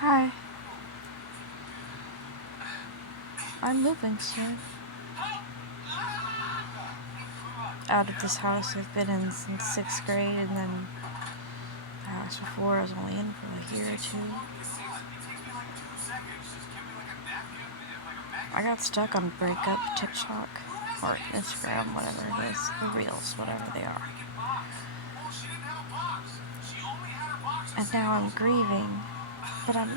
Hi. I'm moving soon. Out of this house I've been in since 6th grade, and then the house before I was only in for a year or two. I got stuck on breakup TikTok, or Instagram, whatever it is, or Reels, whatever they are. And now I'm grieving, but I'm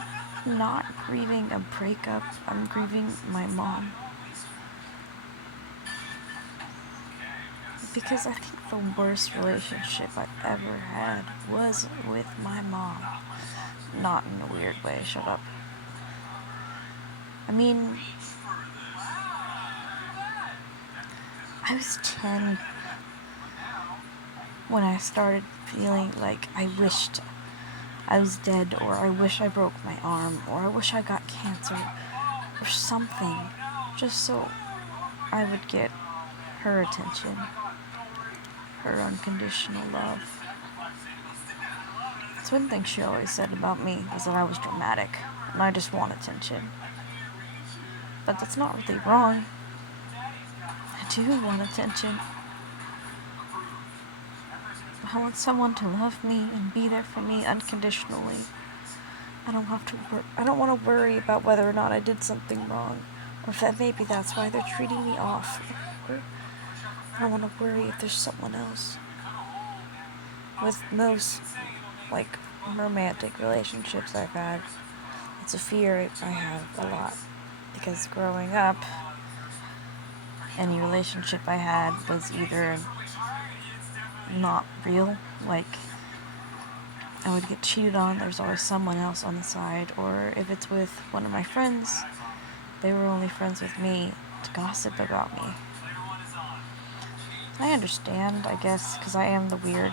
not grieving a breakup, I'm grieving my mom. Because I think the worst relationship I've ever had was with my mom. Not in a weird way, shut up. I mean, I was 10 when I started feeling like I wished I was dead, or I wish I broke my arm, or I wish I got cancer, or something, just so I would get her attention, her unconditional love. That's one thing she always said about me, was that I was dramatic, and I just want attention. But that's not really wrong. I do want attention. I want someone to love me and be there for me unconditionally. I don't want to worry about whether or not I did something wrong, or if that maybe that's why they're treating me off. Or I don't want to worry if there's someone else. With most, romantic relationships I've had, it's a fear I have a lot. Because growing up, any relationship I had was either not real, I would get cheated on, there's always someone else on the side, or if it's with one of my friends, they were only friends with me to gossip about me. I understand, I guess, because I am the weird.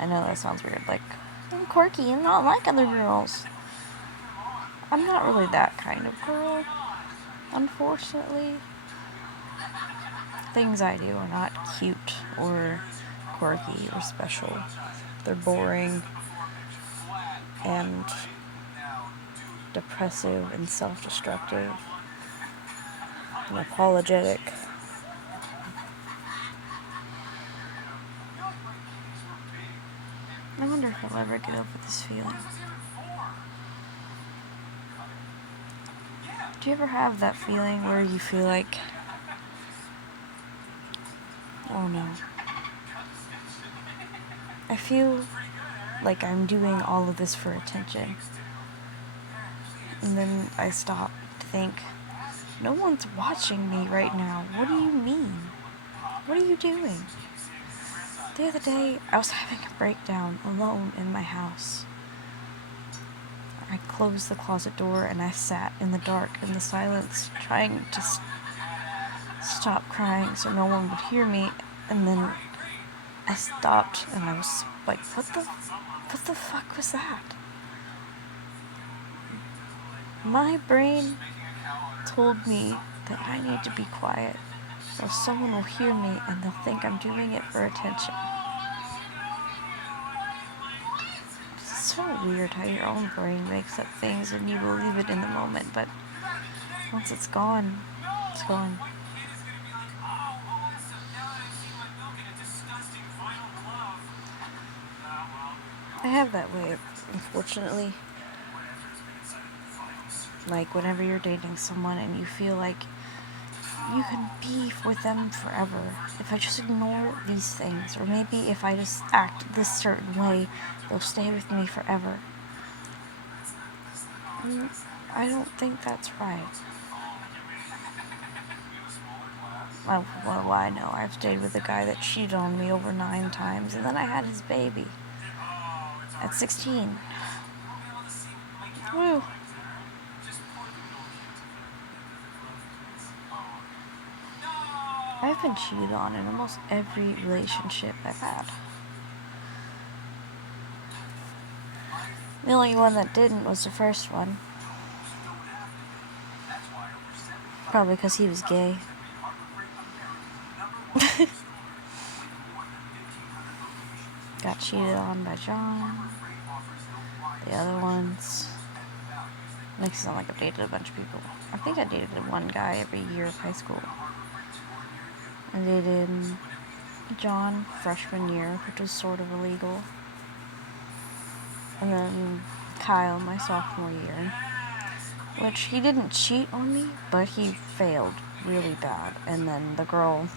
I know that sounds weird, I'm quirky and not like other girls. I'm not really that kind of girl, unfortunately. Things I do are not cute or quirky or special. They're boring and depressive and self-destructive and apologetic. I wonder if I'll ever get over this feeling. Do you ever have that feeling where you feel like, oh no, I feel like I'm doing all of this for attention, and then I stop to think, no one's watching me right now. What do you mean? What are you doing? The other day, I was having a breakdown alone in my house. I closed the closet door and I sat in the dark, in the silence, trying to stop crying so no one would hear me. And then I stopped and I was like, what the fuck was that? My brain told me that I need to be quiet, or someone will hear me and they'll think I'm doing it for attention. It's so weird how your own brain makes up things and you believe it in the moment, but once it's gone, it's gone. I have that way, unfortunately. Whenever you're dating someone and you feel like you can be with them forever. If I just ignore these things, or maybe if I just act this certain way, they'll stay with me forever. I don't think that's right. Well, what do I know? I've stayed with a guy that cheated on me over 9 times, and then I had his baby at 16. Woo. I've been cheated on in almost every relationship I've had. The only one that didn't was the first one. Probably because he was gay. Got cheated on by John. The other ones, makes it sound like I've dated a bunch of people. I think I dated one guy every year of high school. I dated John freshman year, which was sort of illegal. And then Kyle my sophomore year, which he didn't cheat on me, but he failed really bad. And then the girl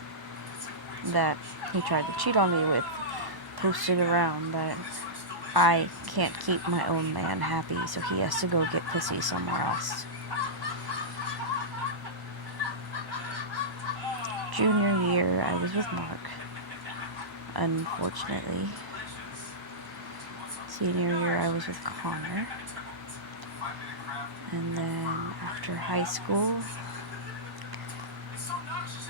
that he tried to cheat on me with posted around that I can't keep my own man happy, so he has to go get pussy somewhere else. Junior year, I was with Mark, unfortunately. Senior year, I was with Connor. And then after high school,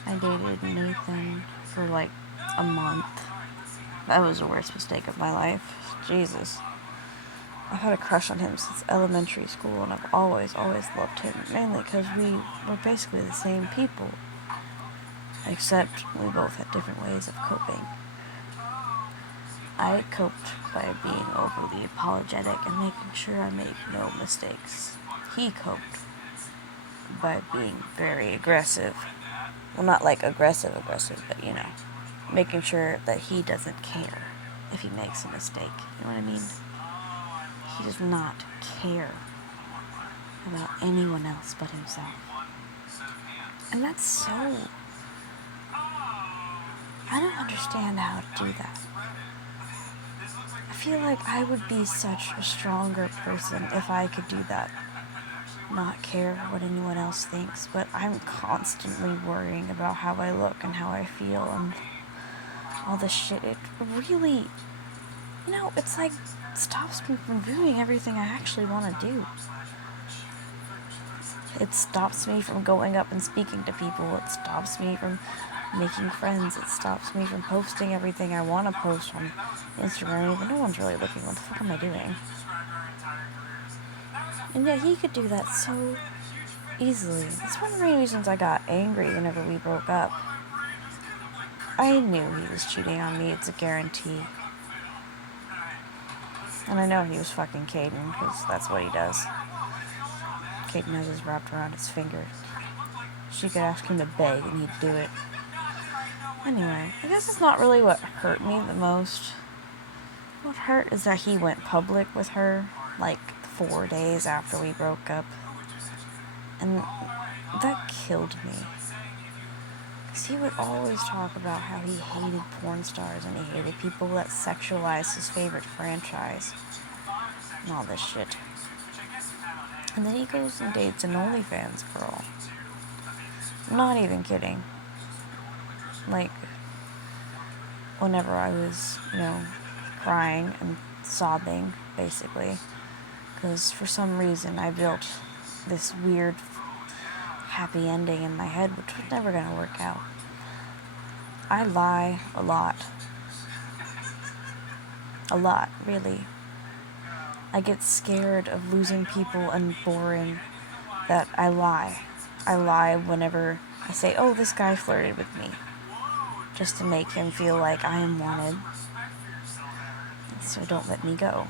I dated Nathan for like a month. That was the worst mistake of my life. Jesus. I've had a crush on him since elementary school, and I've always loved him, mainly because we were basically the same people, except we both had different ways of coping. I coped by being overly apologetic and making sure I made no mistakes. He coped by being very aggressive. Well, not like aggressive, but you know, making sure that he doesn't care if he makes a mistake. You know what I mean? He does not care about anyone else but himself. And that's so... I don't understand how to do that. I feel like I would be such a stronger person if I could do that. Not care what anyone else thinks, but I'm constantly worrying about how I look and how I feel and all this shit. It really, you know, it's like stops me from doing everything I actually want to do. It stops me from going up and speaking to people. It stops me from making friends. It stops me from posting everything I want to post on Instagram, even no one's really looking. What the fuck am I doing? And yet he could do that so easily. That's one of the reasons I got angry whenever we broke up. I knew he was cheating on me, it's a guarantee. And I know he was fucking Caden, because that's what he does. Caden has his wrapped around his finger. She could ask him to beg and he'd do it. Anyway, I guess it's not really what hurt me the most. What hurt is that he went public with her, like 4 days after we broke up. And that killed me. Because he would always talk about how he hated porn stars and he hated people that sexualized his favorite franchise. And all this shit. And then he goes and dates an OnlyFans girl. I'm not even kidding. Like, whenever I was, you know, crying and sobbing, basically. Because for some reason I built this weird happy ending in my head, which was never going to work out. I lie a lot. A lot, really. I get scared of losing people and boring that I lie. I lie whenever I say, oh, this guy flirted with me. Just to make him feel like I am wanted. So don't let me go.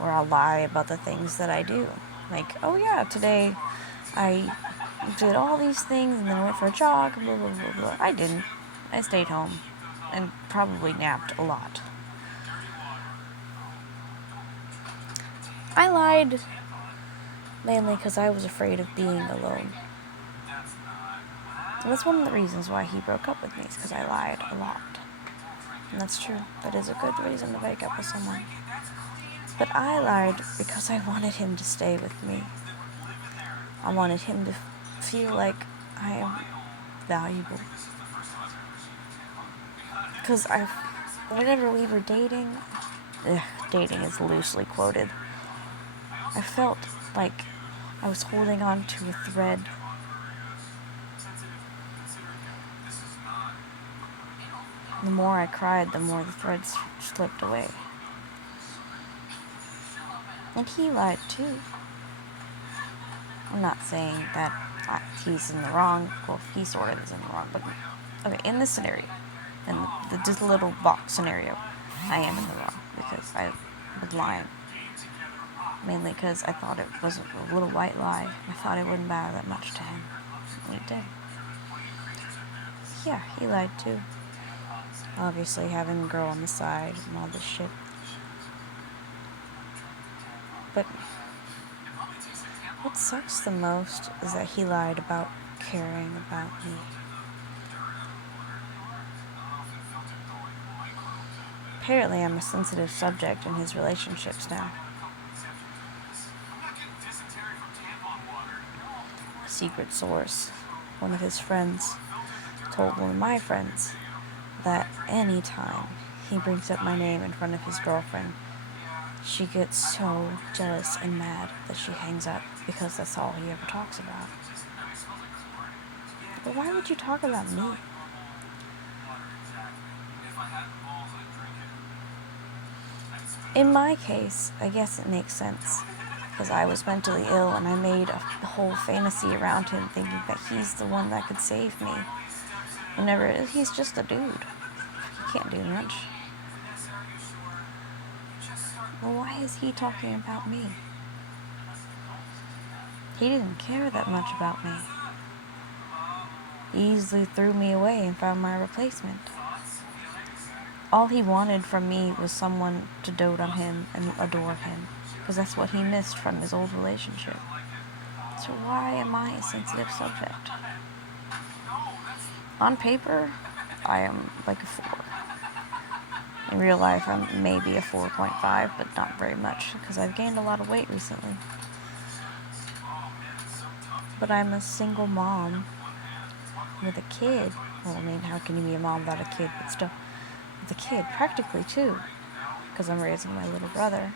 Or I'll lie about the things that I do. Like, oh yeah, today I did all these things and then I went for a jog, blah, blah, blah, blah. I didn't. I stayed home and probably napped a lot. I lied mainly because I was afraid of being alone. And that's one of the reasons why he broke up with me, is because I lied a lot. And that's true. That is a good reason to break up with someone. But I lied because I wanted him to stay with me. I wanted him to feel like I am valuable. Because whenever we were dating, dating is loosely quoted, I felt like I was holding on to a thread. The more I cried, the more the thread slipped away. And he lied too. I'm not saying that he's in the wrong. Well, he sort of is in the wrong, but okay, in this scenario, in this little box scenario, I am in the wrong because I was lying. mainly because I thought it was a little white lie. I thought it wouldn't matter that much to him. And he did. Yeah, he lied too. Obviously, having a girl on the side and all this shit. But what sucks the most is that he lied about caring about me. Apparently, I'm a sensitive subject in his relationships now. A secret source, one of his friends, told one of my friends that anytime he brings up my name in front of his girlfriend, she gets so jealous and mad that she hangs up because that's all he ever talks about. But why would you talk about me? In my case, I guess it makes sense, because I was mentally ill and I made a whole fantasy around him thinking that he's the one that could save me. Whenever he's just a dude. He can't do much. Well, why is he talking about me? He didn't care that much about me. He easily threw me away and found my replacement. All he wanted from me was someone to dote on him and adore him, because that's what he missed from his old relationship. So why am I a sensitive subject? On paper, I am like a 4. In real life, I'm maybe a 4.5, but not very much, because I've gained a lot of weight recently. But I'm a single mom with a kid. Well, I mean, how can you be a mom without a kid? But still, with a kid, practically too, because I'm raising my little brother.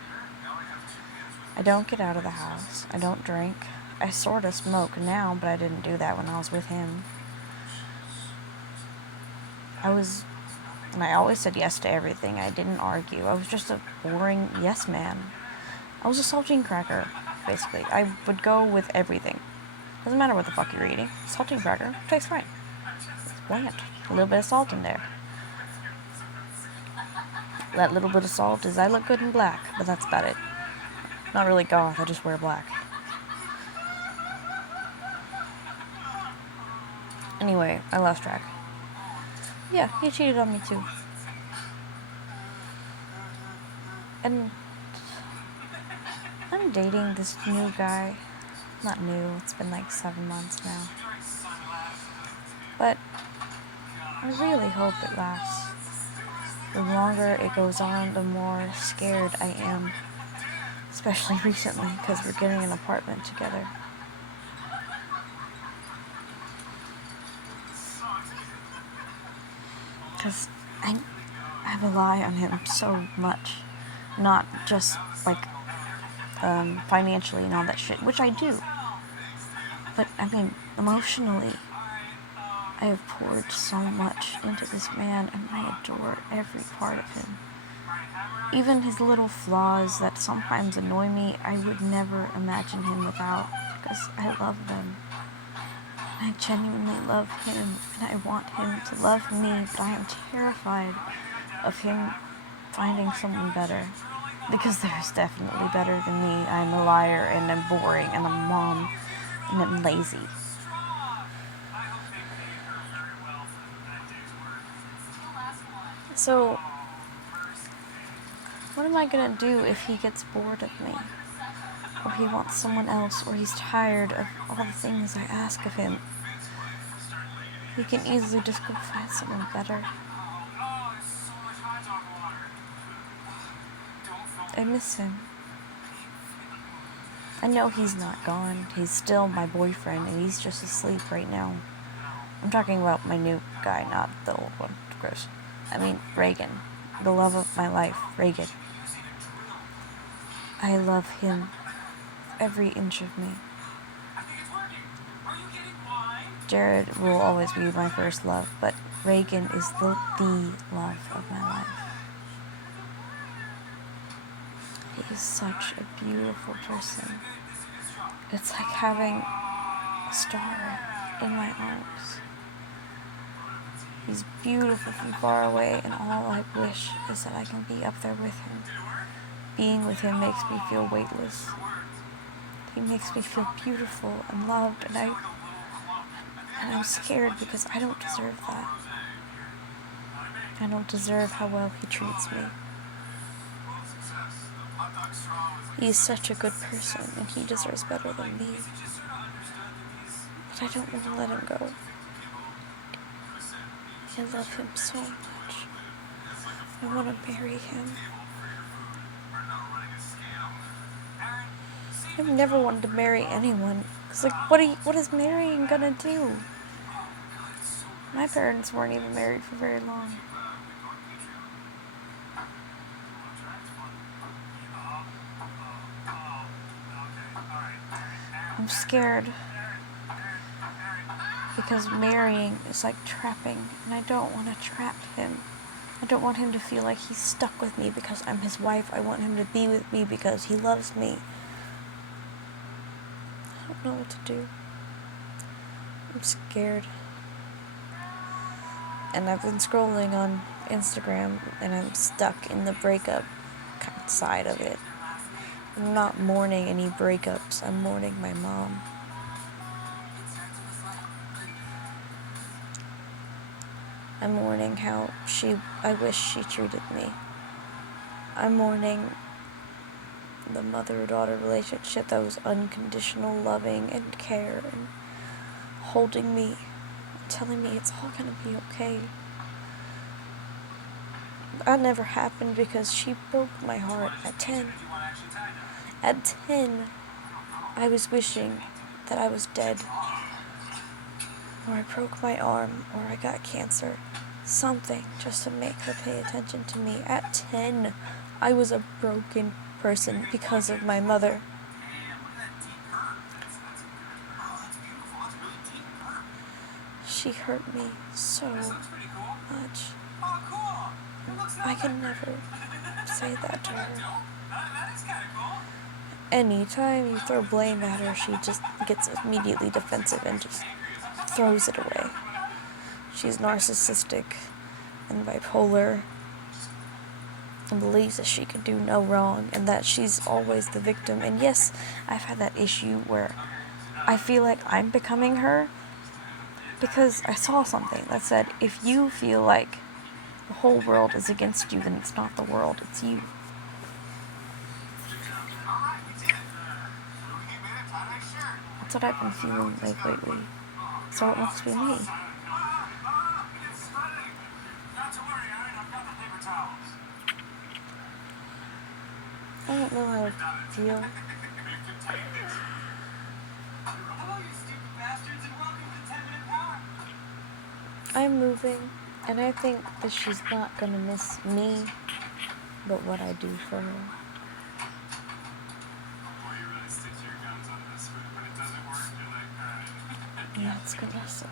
I don't get out of the house. I don't drink. I sort of smoke now, but I didn't do that when I was with him. And I always said yes to everything. I didn't argue. I was just a boring yes man. I was a saltine cracker, basically. I would go with everything. Doesn't matter what the fuck you're eating. Saltine cracker tastes fine. It's bland. A little bit of salt in there. That little bit of salt is I look good in black, but that's about it. Not really goth, I just wear black. Anyway, I lost track. Yeah, he cheated on me too. And I'm dating this new guy. Not new, it's been like 7 months now. But I really hope it lasts. The longer it goes on, the more scared I am. Especially recently, because we're getting an apartment together. Because I rely on him so much. Not just, like, financially and all that shit, which I do. But, I mean, emotionally, I have poured so much into this man, and I adore every part of him. Even his little flaws that sometimes annoy me, I would never imagine him without, because I love them. I genuinely love him, and I want him to love me, but I am terrified of him finding someone better. Because there's definitely better than me. I'm a liar, and I'm boring, and I'm a mom, and I'm lazy. So, what am I gonna do if he gets bored of me? Or he wants someone else, or he's tired of all the things I ask of him? He can easily just go find someone better. I miss him. I know he's not gone. He's still my boyfriend, and he's just asleep right now. I'm talking about my new guy, not the old one. Gross. I mean, Reagan. The love of my life, Reagan. I love him. Every inch of me. Jared will always be my first love, but Reagan is the love of my life. He is such a beautiful person. It's like having a star in my arms. He's beautiful from far away, and all I wish is that I can be up there with him. being with him makes me feel weightless. He makes me feel beautiful and loved, and I'm scared because I don't deserve that. I don't deserve how well he treats me. He's such a good person, and he deserves better than me. But I don't want to let him go. I love him so much. I want to marry him. I've never wanted to marry anyone. Cause what is marrying gonna do? My parents weren't even married for very long. I'm scared because marrying is like trapping, and I don't want to trap him. I don't want him to feel like he's stuck with me because I'm his wife. I want him to be with me because he loves me. I don't know what to do. I'm scared. And I've been scrolling on Instagram, and I'm stuck in the breakup side of it. I'm not mourning any breakups. I'm mourning my mom. I'm mourning how I wish she treated me. I'm mourning the mother-daughter relationship that was unconditional loving and care and holding me, telling me it's all gonna be okay. That never happened because she broke my heart at 10. At 10, I was wishing that I was dead, or I broke my arm, or I got cancer. Something just to make her pay attention to me. At 10, I was a broken person because of my mother. She hurt me so much. I can never say that to her. Anytime you throw blame at her, she just gets immediately defensive and just throws it away. She's narcissistic and bipolar and believes that she can do no wrong and that she's always the victim. And yes, I've had that issue where I feel like I'm becoming her because I saw something that said, if you feel like the whole world is against you, then it's not the world, it's you. That's what I've been feeling like lately. So it must be me. I don't know how to feel. I'm moving, and I think that she's not gonna miss me, but what I do for her. And that's gonna suck.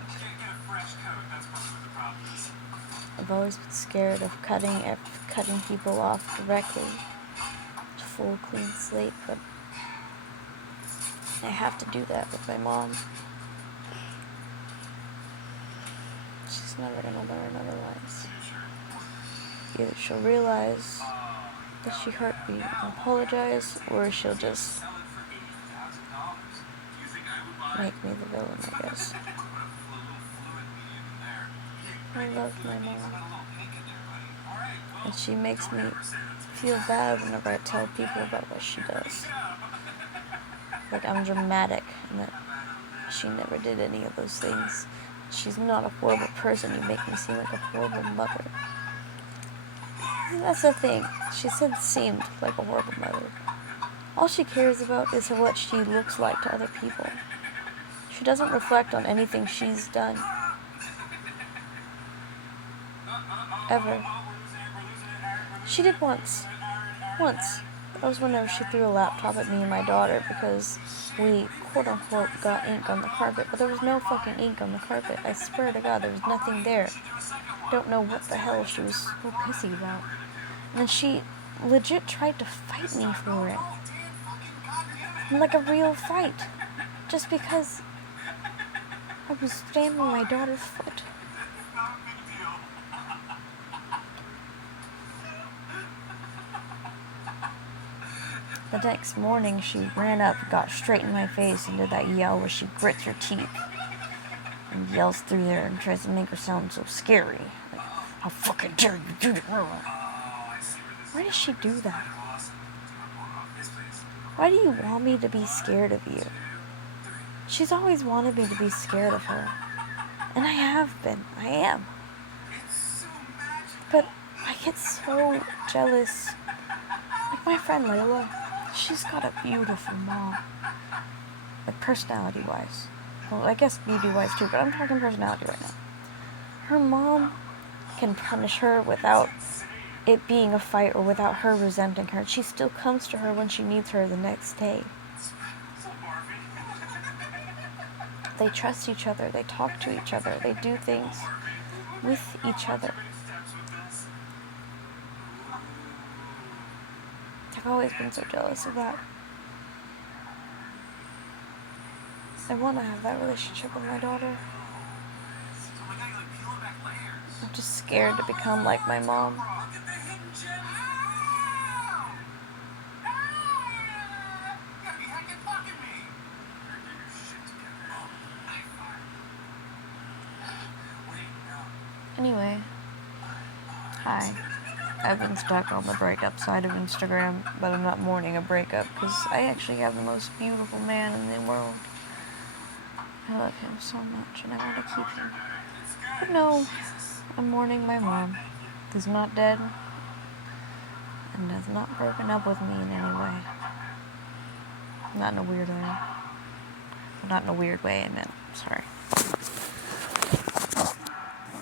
I've always been scared of cutting people off directly. Full clean slate, but I have to do that with my mom. She's never gonna learn otherwise. Either she'll realize that she hurt me and apologize, or she'll just make me the villain, I guess. I love my mom, and she makes me feel bad whenever I tell people about what she does. Like I'm dramatic, and that she never did any of those things. She's not a horrible person. You make me seem like a horrible mother. That's the thing. She seemed like a horrible mother. All she cares about is what she looks like to other people. She doesn't reflect on anything she's done. Ever. She did once. Once. That was whenever she threw a laptop at me and my daughter because we, quote-unquote, got ink on the carpet. But there was no fucking ink on the carpet. I swear to God, there was nothing there. I don't know what the hell she was so pissy about. And then she legit tried to fight me for it. Like a real fight. Just because I was stamping my daughter's foot. The next morning, she ran up, got straight in my face, and did that yell where she grits her teeth and yells through there and tries to make her sound so scary. Like, how fucking dare you do that? Why does she do that? Why do you want me to be scared of you? She's always wanted me to be scared of her. And I have been. I am. But I get so jealous. Like my friend Layla, she's got a beautiful mom. Like personality-wise. Well, I guess beauty-wise too, but I'm talking personality right now. Her mom can punish her without it being a fight or without her resenting her. She still comes to her when she needs her the next day. They trust each other. They talk to each other. They do things with each other. I've always been so jealous of that. I want to have that relationship with my daughter. I'm just scared to become like my mom. Anyway, hi. I've been stuck on the breakup side of Instagram, but I'm not mourning a breakup because I actually have the most beautiful man in the world. I love him so much and I want to keep him. But no, I'm mourning my mom, who's not dead and has not broken up with me in any way. Not in a weird way. Well, not in a weird way, I meant, sorry.